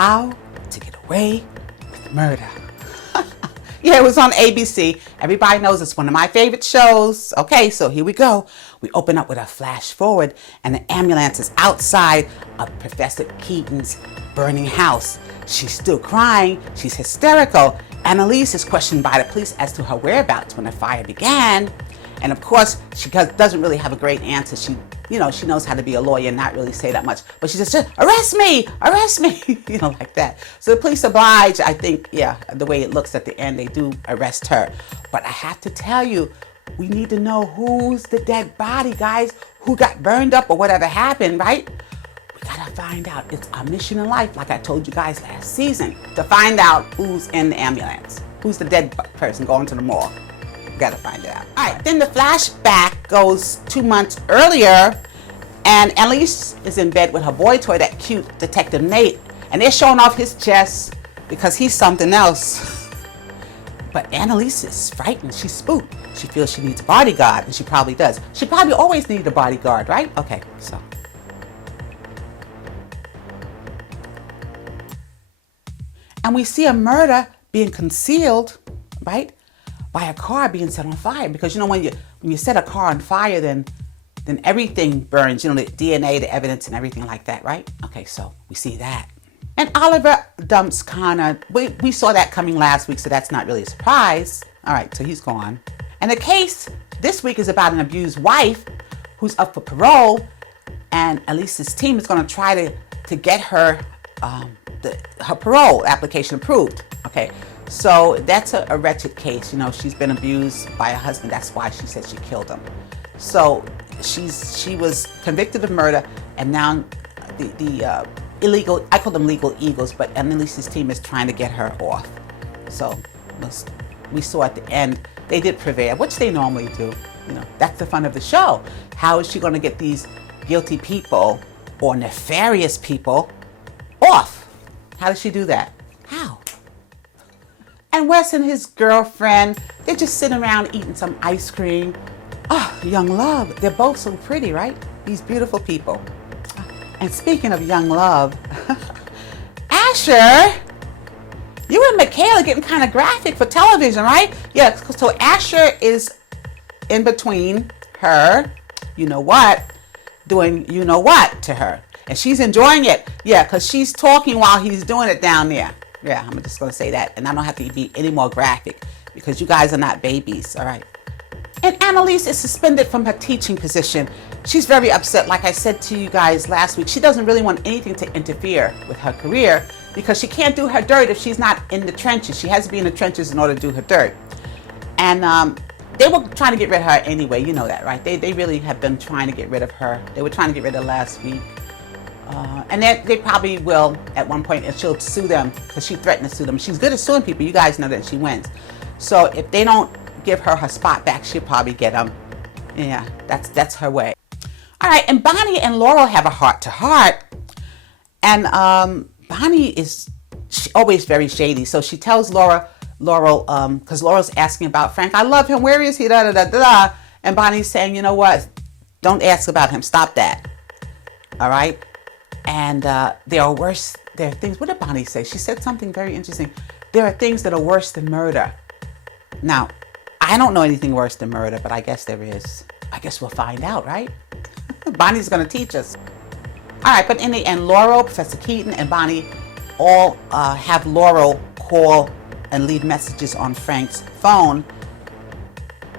How to Get Away with Murder. Yeah, it was on ABC. Everybody knows it's one of my favorite shows. Okay, so here we go. We open up with a flash forward, and the ambulance is outside of Professor Keaton's burning house. She's still crying. She's hysterical. Annalise is questioned by the police as to her whereabouts when the fire began. And of course, she doesn't really have a great answer. She knows how to be a lawyer and not really say that much. But she says, arrest me, like that. So the police oblige, I think, yeah, the way it looks at the end, they do arrest her. But I have to tell you, we need to know who's the dead body, guys, who got burned up or whatever happened, right? We gotta find out. It's our mission in life, like I told you guys last season, to find out who's in the ambulance, who's the dead person going to the morgue. Gotta find out. All right, then the flashback goes 2 months earlier, and Annalise is in bed with her boy toy, that cute Detective Nate, and they're showing off his chest because he's something else. But Annalise is frightened. She's spooked. She feels she needs a bodyguard, and she probably does. She probably always needed a bodyguard, right? Okay, so. And we see a murder being concealed, right, by a car being set on fire. Because when you set a car on fire, then everything burns, the DNA, the evidence, and everything like that, right? Okay, so we see that. And Oliver dumps Connor. We saw that coming last week, so that's not really a surprise. All right, so he's gone. And the case this week is about an abused wife who's up for parole, and Elise's team is going to try to get her her parole application approved. Okay, so that's a wretched case. She's been abused by her husband. That's why she said she killed him. So she was convicted of murder, and now the illegal, I call them legal eagles, but Annalise's team is trying to get her off. So we saw at the end they did prevail, which they normally do. That's the fun of the show. How is she going to get these guilty people or nefarious people off? How does she do that? How? And Wes and his girlfriend, they're just sitting around eating some ice cream. Oh, young love. They're both so pretty, right? These beautiful people. And speaking of young love, Asher, you and Michaela getting kind of graphic for television, right? Yeah, so Asher is in between her, doing you-know-what to her. And she's enjoying it. Yeah, because she's talking while he's doing it down there. Yeah, I'm just going to say that. And I don't have to be any more graphic because you guys are not babies, all right? And Annalise is suspended from her teaching position. She's very upset. Like I said to you guys last week, she doesn't really want anything to interfere with her career because she can't do her dirt if she's not in the trenches. She has to be in the trenches in order to do her dirt. And they were trying to get rid of her anyway. You know that, right? They really have been trying to get rid of her. They were trying to get rid of her last week. And they probably will at one point, and she'll sue them because she threatened to sue them. She's good at suing people. You guys know that she wins. So if they don't give her spot back, she'll probably get them. Yeah, that's her way. All right, and Bonnie and Laurel have a heart-to-heart. And Bonnie is always very shady. So she tells Laurel, because Laurel's asking about Frank. I love him. Where is he? Da, da, da, da, da. And Bonnie's saying, you know what? Don't ask about him. Stop that. All right? And there are things, what did Bonnie say? She said something very interesting. There are things that are worse than murder. Now, I don't know anything worse than murder, but I guess there is. I guess we'll find out, right? Bonnie's going to teach us. All right, but in the end, Laurel, Professor Keaton, and Bonnie all have Laurel call and leave messages on Frank's phone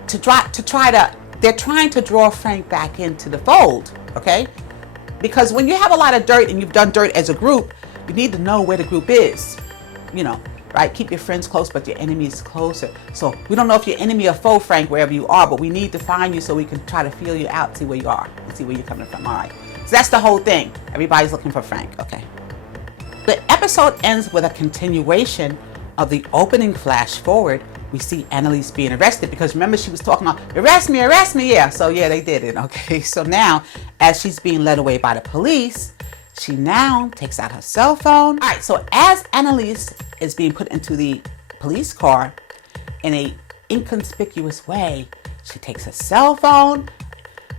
they're trying to draw Frank back into the fold, okay? Because when you have a lot of dirt and you've done dirt as a group, you need to know where the group is, right? Keep your friends close, but your enemies closer. So we don't know if you're enemy or foe, Frank, wherever you are, but we need to find you so we can try to feel you out, see where you are, and see where you're coming from. All right. So that's the whole thing. Everybody's looking for Frank, okay? The episode ends with a continuation of the opening flash forward. We see Annalise being arrested because remember she was talking about, arrest me, yeah. So yeah, they did it, okay? So now, as she's being led away by the police, she now takes out her cell phone. All right, so as Annalise is being put into the police car in a inconspicuous way, she takes her cell phone,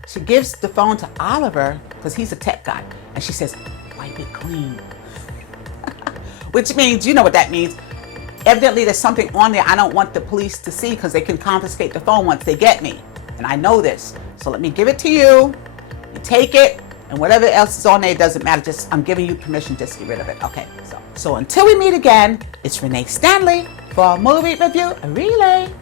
she gives the phone to Oliver because he's a tech guy, and she says, wipe it clean. Which means, you know what that means. Evidently, there's something on there I don't want the police to see because they can confiscate the phone once they get me. And I know this. So let me give it to you. You take it, and whatever else is on there, it doesn't matter. Just, I'm giving you permission just to get rid of it. Okay, so until we meet again, it's Renee Stanley for Movie Review Relay.